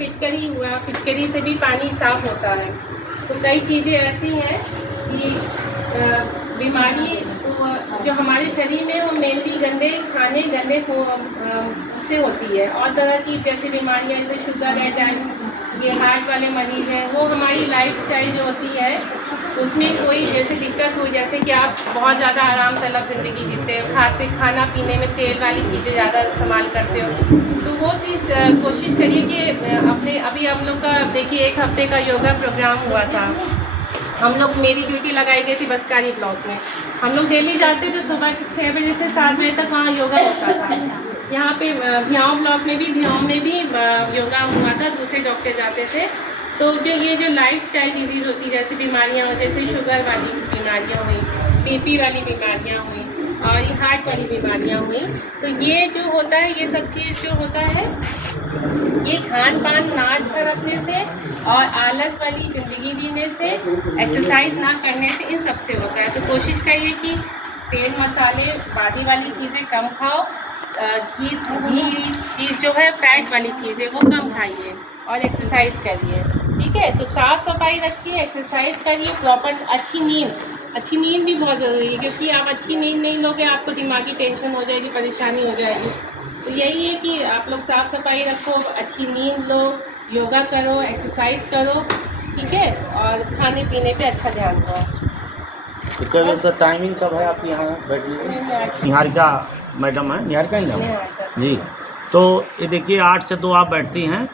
फिटकरी हुआ, फिटकरी से भी पानी साफ होता है। तो कई चीज़ें ऐसी हैं कि बीमारी जो हमारे शरीर में वो मेनली गंदे खाने गंदे से होती है। और तरह की जैसे बीमारियाँ जैसे शुगर है, ये हार्ट वाले मरीज़ हैं, वो हमारी लाइफस्टाइल जो होती है उसमें कोई जैसे दिक्कत हुई, जैसे कि आप बहुत ज़्यादा आराम तलब ज़िंदगी जीते हो, खाना पीने में तेल वाली चीज़ें ज़्यादा इस्तेमाल करते हो, तो वो चीज़ कोशिश करिए कि अभी हम लोग का देखिए 1 हफ्ते का योगा प्रोग्राम हुआ था। हम लोग मेरी ड्यूटी लगाई गई थी बसकारी ब्लॉक में। हम लोग डेली जाते थे सुबह के 6 बजे से 7 बजे तक वहाँ योगा होता था। यहाँ पे भियाओं ब्लॉक में भी योगा हुआ था, दूसरे डॉक्टर जाते थे। तो जो लाइफस्टाइल डिजीज़ होती है, जैसे बीमारियाँ हो, जैसे शुगर वाली बीमारियाँ हुई, बीपी वाली बीमारियाँ हुई और ये हार्ट वाली बीमारियाँ हुई, तो ये जो होता है, ये सब चीज़ जो होता है, ये खान पान ना अच्छा रखने से और आलस वाली ज़िंदगी जीने से, एक्सरसाइज ना करने से, इन सब से होता है। तो कोशिश करिए कि तेल मसाले बादी वाली चीज़ें कम खाओ, घी चीज़ जो है फैट वाली चीज़ें वो कम खाइए और एक्सरसाइज करिए, ठीक है। तो साफ़ सफाई रखिए, एक्सरसाइज करिए, प्रॉपर अच्छी नींद भी बहुत ज़रूरी है, क्योंकि आप अच्छी नींद नहीं लोगे आपको दिमागी टेंशन हो जाएगी, परेशानी हो जाएगी। तो यही है कि आप लोग साफ़ सफाई रखो, अच्छी नींद लो, योगा करो, एक्सरसाइज करो, ठीक है, और खाने पीने पे अच्छा ध्यान दो। तो क्या बोलते टाइमिंग कब है आपकी यहाँ बैठने की? निहारिका मैडम है, निहारिका ही नाम जी। तो ये देखिए 8 से 2 आप बैठती हैं,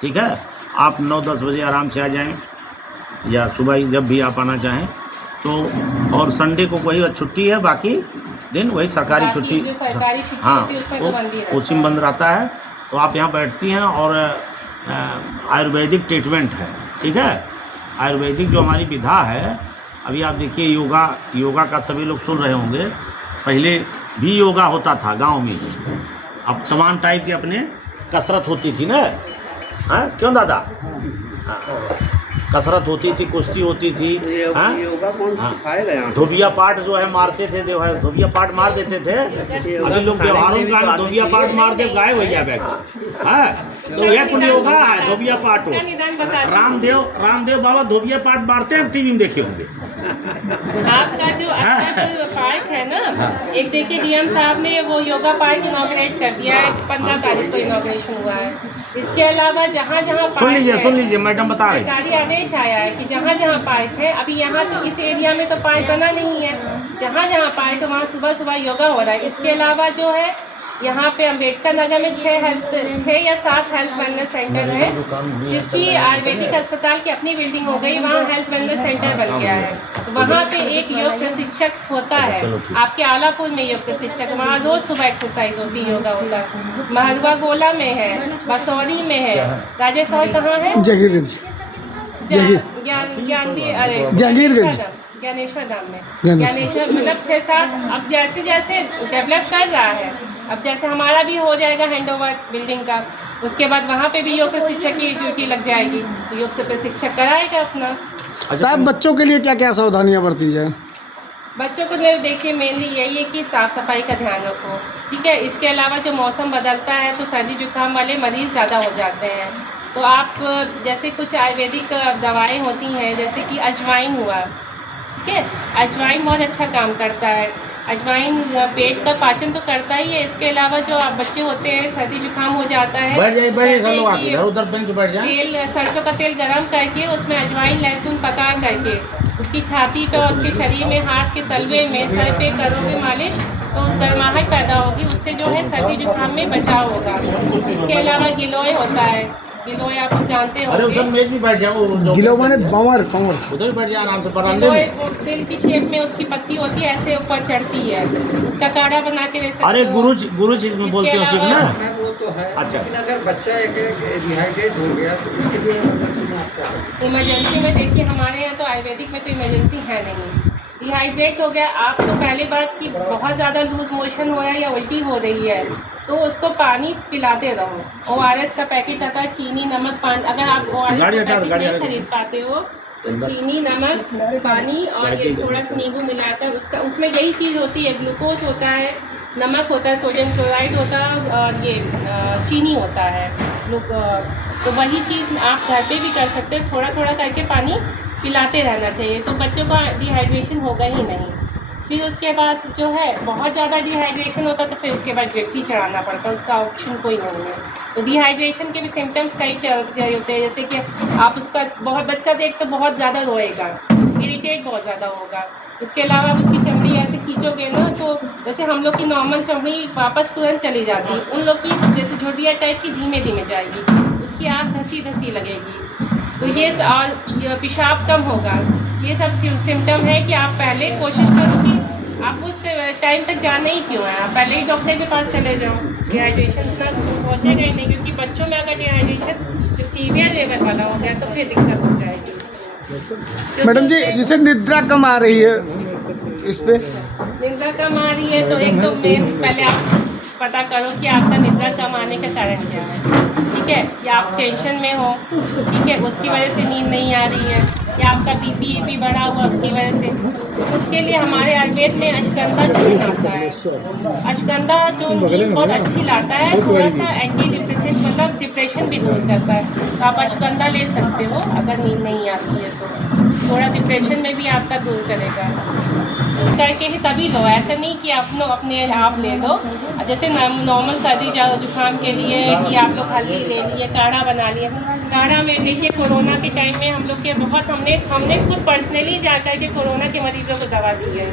ठीक है। आप 9-10 बजे आराम से आ जाएं या सुबह ही जब भी आप आना चाहें तो। और संडे को वही छुट्टी है, बाकी दिन वही सरकारी छुट्टी, हाँ, कोचिंग बंद रहता है। तो आप यहाँ बैठती हैं और आयुर्वेदिक ट्रीटमेंट है, ठीक है। आयुर्वेदिक जो हमारी विधा है, अभी आप देखिए योगा का सभी लोग सुन रहे होंगे, पहले भी योगा होता था गांव में, अब तमाम टाइप की अपने कसरत होती थी ना, हाँ क्यों दादा, हाँ कसरत होती थी, कुश्ती होती थी, हाँ योगा कौन सिखाएगा यहाँ? धोबिया पाट जो है मारते थे, धोबिया पाट मार देते थे। अभी लोग त्योहारों का धोबिया पाट मार के गायब हो जाए है। तो यह कुल योगा है, धोबिया पाट हो। रामदेव बाबा धोबिया पाट मारते हैं, टीवी में देखे होंगे। आपका जो पार्क है ना, एक देखिए डीएम साहब ने वो योगा पार्क इनॉग्रेट कर दिया है, 15 तारीख को इनॉग्रेशन हुआ है। इसके अलावा जहाँ सुन लीजिए मैडम बता रहे हैं, सरकारी आदेश आया है कि जहाँ पार्क है, अभी यहाँ तो इस एरिया में तो पार्क बना नहीं है, जहाँ पार्क है वहाँ सुबह सुबह योगा हो रहा है। इसके अलावा जो है यहाँ पे अम्बेडकर नगर में 6 या 7 हेल्थ वेलनेस सेंटर है, जिसकी आयुर्वेदिक अस्पताल की अपनी बिल्डिंग हो गई, वहाँ हेल्थ वेलनेस सेंटर बन गया है। तो वहाँ पे एक योग प्रशिक्षक होता है, आपके आलापुर में योग प्रशिक्षक, वहाँ रोज़ सुबह एक्सरसाइज होती है, योगा होता है। महरवा गोला में है, बसौरी में है, राजेश और कहाँ है? जगीरगंज, ज्ञानेश्वर धाम में, ज्ञानेश्वर मतलब 6-7, अब जैसे जैसे डेवलप कर रहा है, अब जैसे हमारा भी हो जाएगा हैंडओवर बिल्डिंग का, उसके बाद वहाँ पे भी योग प्रशिक्षक की ड्यूटी लग जाएगी, तो योग से प्रशिक्षक कराएगा अपना। साहब बच्चों के लिए क्या क्या सावधानियाँ बरती जाए? बच्चों को देखिए मेनली यही है कि साफ़ सफाई का ध्यान रखो, ठीक है। इसके अलावा जो मौसम बदलता है तो सर्दी जुकाम वाले मरीज़ ज़्यादा हो जाते हैं, तो आप जैसे कुछ आयुर्वेदिक दवाएँ होती हैं, जैसे कि अजवाइन हुआ, ठीक है, अजवाइन बहुत अच्छा काम करता है। अजवाइन पेट का पाचन तो करता ही है, इसके अलावा जो आप बच्चे होते हैं सर्दी जुकाम हो जाता है, तेल सरसों का तेल गरम करके उसमें अजवाइन लहसुन पका करके उसकी छाती पे और उसके शरीर में, हाथ के तलवे में, सर पे करोगे मालिश, तो गर्माहट पैदा होगी, उससे जो है सर्दी जुकाम में बचाव होगा। इसके अलावा गिलोय होता है, गिलोय आप लोग जानते हो, उधर मेज भी बैठ जाओ, गिलो माने बंवर, उधर बैठ जाओ आराम से, बरामदे में दिल की शेप में उसकी पत्ती होती है, ऐसे ऊपर चढ़ती है, उसका काढ़ा बना के दे सकते हो। अरे गुरुज में बोलते हो सीखना, वो तो है। अच्छा, अगर बच्चा एक डिहाइड्रेट हो गया तो इसके लिए इमरजेंसी में आप क्या करें? इमरजेंसी में देखिए हमारे यहाँ तो आयुर्वेदिक में तो इमरजेंसी है नहीं। डिहाइड्रेट हो गया आप, तो पहली बात कि बहुत ज़्यादा लूज मोशन हो रहा है या उल्टी हो रही है, तो उसको पानी पिलाते रहो। ORS का पैकेट आता है, चीनी नमक पानी, अगर आप ORS का पैकेट नहीं खरीद पाते हो तो चीनी नमक पानी और ये थोड़ा सा नींबू मिलाकर उसमें यही चीज़ होती है, ग्लूकोज होता है, नमक होता है, सोडियम क्लोराइड होता है और ये चीनी होता है, तो वही चीज़ आप घर पे भी कर सकते हो, थोड़ा थोड़ा करके पानी पिलाते रहना चाहिए, तो बच्चों का डिहाइड्रेशन होगा ही नहीं। फिर उसके बाद जो है बहुत ज़्यादा डिहाइड्रेशन होता तो फिर उसके बाद ड्रिप ही चढ़ाना पड़ता, उसका ऑप्शन कोई नहीं है। तो डिहाइड्रेशन के भी सिम्टम्स कई होते हैं, जैसे कि आप उसका बहुत बच्चा देख तो बहुत ज़्यादा रोएगा, इरिटेट बहुत ज़्यादा होगा। इसके अलावा आप उसकी चमड़ी ऐसे खींचोगे ना तो जैसे हम लोग की नॉर्मल चमड़ी वापस तुरंत चली जाती है, उन लोग की जैसे झुर्रिया टाइप की धीमे धीमे जाएगी, उसकी आँख धसी धसी लगेगी। तो ये पेशाब कम होगा, ये सब सिम्टम है कि आप पहले कोशिश करो कि आप उस टाइम तक जाना ही क्यों है, आप पहले ही डॉक्टर के पास चले जाओ। डिहाइड्रेशन इतना पहुँचेगा ही नहीं, क्योंकि बच्चों में अगर डिहाइड्रेशन जो सीवियर लेवल वाला हो गया तो फिर दिक्कत हो जाएगी। मैडम जी, जिसे निद्रा कम आ रही है इस पे निद्रा कम आ रही है तो एक तो मेन पहले आप पता करो कि आपका निद्रा कम आने का कारण क्या है, ठीक है, या आप टेंशन में हो, ठीक है, उसकी वजह से नींद नहीं आ रही है, या आपका बीपी बढ़ा हुआ उसकी वजह से। उसके लिए हमारे आयुर्वेद में अश्वगंधा चूर्ण आता है, अश्वगंधा चूर्ण नींद बहुत अच्छी लाता है, थोड़ा सा एंटी डिप्रेसेंट मतलब डिप्रेशन भी दूर करता है। तो आप अश्वगंधा ले सकते हो अगर नींद नहीं आती है तो, थोड़ा डिप्रेशन में भी आपका दूर करेगा। करके ही तभी लो, ऐसा नहीं कि अपने आप ले लो। जैसे नॉर्मल सर्दी जुकाम के लिए कि आप लोग हल्दी ले लिए, काढ़ा बना लिए। काढ़ा में देखिए कोरोना के टाइम में हम लोग के बहुत हमने खुद पर्सनली जा कर के कोरोना के मरीजों को दवा दी है।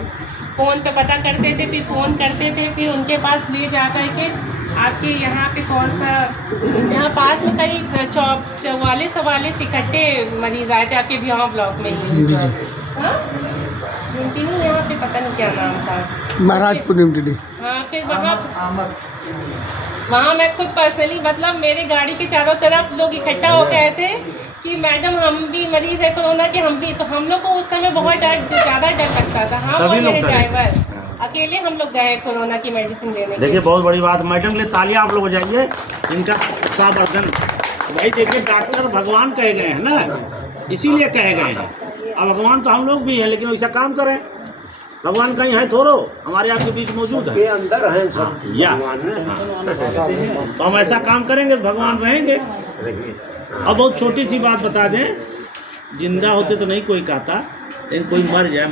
फ़ोन पे पता करते थे, फिर फ़ोन करते थे, फिर उनके पास ले जा कर के आपके यहाँ पे कौन सा यहाँ पास में करीब 44 इकट्ठे मरीज़ आए थे आपके भियाव ब्लॉक में ही। हाँ उनकी नहीं, यहाँ पे पता नहीं क्या नाम था, महाराजपुर निमटिली। हाँ फिर वहाँ मैं खुद पर्सनली मतलब मेरे गाड़ी के चारों तरफ लोग इकट्ठा हो गए थे कि मैडम हम भी मरीज़ है कोरोना के, हम भी। तो हम लोग को उस समय बहुत ज़्यादा डर लगता था। हाँ और मेरे ड्राइवर अकेले हम लोग गए कोरोना की मेडिसिन लेने। देखिए बहुत बड़ी बात, मैडम के लिए तालियां आप लोग बजाइए, इनका सावर्धन। भाई देखिए डॉक्टर भगवान कहे गए हैं ना, इसीलिए कहे गए हैं। अब भगवान तो हम लोग भी हैं, लेकिन वैसा काम करें। भगवान कहीं है थोड़ो, हमारे आपके बीच मौजूद है, अंदर है सब या भगवान। तो हम ऐसा काम करेंगे तो भगवान रहेंगे। अब बहुत छोटी सी बात बता दें, जिंदा होते तो नहीं कोई कहता, लेकिन कोई मर जाए